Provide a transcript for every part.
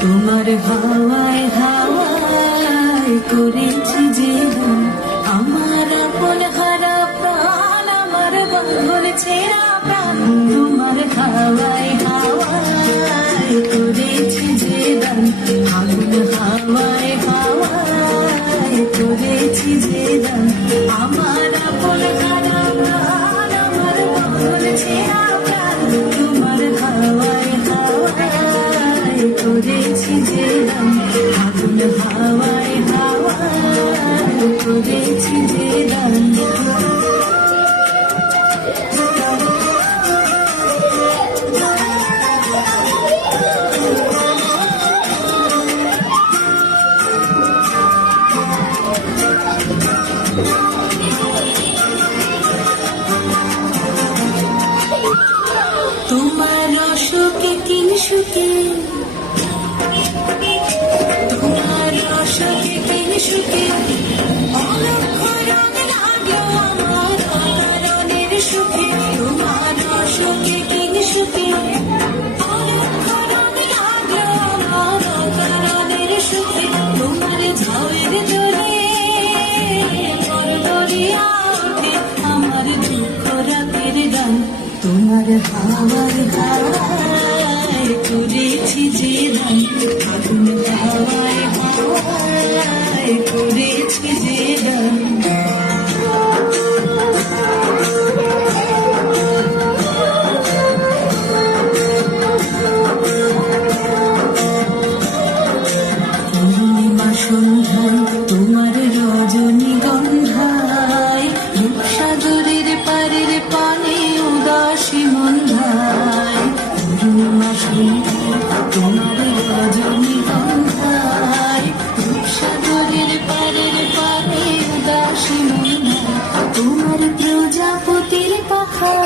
তোমার হাওয়ায় হাওয়ায় করেছি যে গান, আমার আপন হারা প্রাণ, আমার বন্ধুর ছেঁড়া প্রাণ। তোমার হাওয়ায় হাওয়ায় করেছি যে গান, আগুন হাওয়ায় হাওয়ায় করেছি যে গান, আমার আপন হারা প্রাণ, আমার বন্ধুর ছেঁড়া প্রাণ। তোমার হাওয়ায় হাওয়ায় করেছি যে গান, আগুন হাওয়ায় হাওয়ায় করেছি যে গান। তোমার অসুখে কিংসুকে, তোমার অসুখে কিংসুকে, অলক্ষ রঙ লাগলো আমার অকারণের সুখে। তোমার অসুখে কিংসুকে, অলক্ষ রঙ লাগলো আমার অকারণের সুখে। তোমার ঝাউয়ের জলে দরিয়া ওঠে আমার দুঃখ রাতের গান। তোমার হাওয়ায় হাওয়ায় করেছি যে গান, আগুন হাওয়ায় হাওয়ায় করেছি যে গান। পূর্ণিমা সন্ধ্যায় তোমার রজনীগন্ধায়, রূপসাগরের পারের পানে উদাসী মন্ধায়। পূর্ণিমা সন্ধ্যায় তোমার রজনীগন্ধায়, রূপসাগরের পারের পানে উদাসী মন্ধায়। তোমার প্রজাপতির পাখা,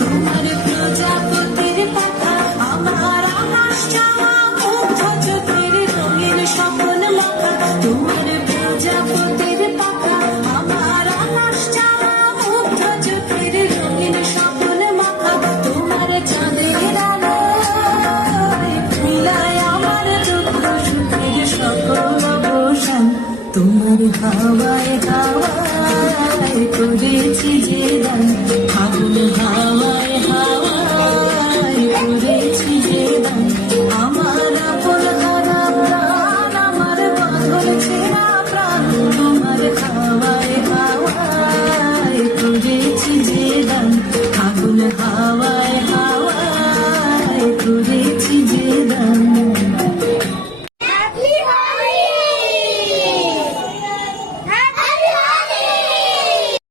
তোমার প্রজাপতির পাখা, আমার আকাশ চাওয়া মুগ্ধ চোখের রঙের স্বপ্ন মাখা। তোমার প্রজাপতির পাখা, আমার আকাশ চাওয়া মুগ্ধ চোখের রঙের স্বপ্ন মাখা। তোমার চাঁদের আলোয় মিলায় আমার দুঃখ সুখের সকল অবসান। তোমার হাওয়ায় হাওয়ায় করেছি যে গান, আগুন হাওয়ায় হাওয়ায়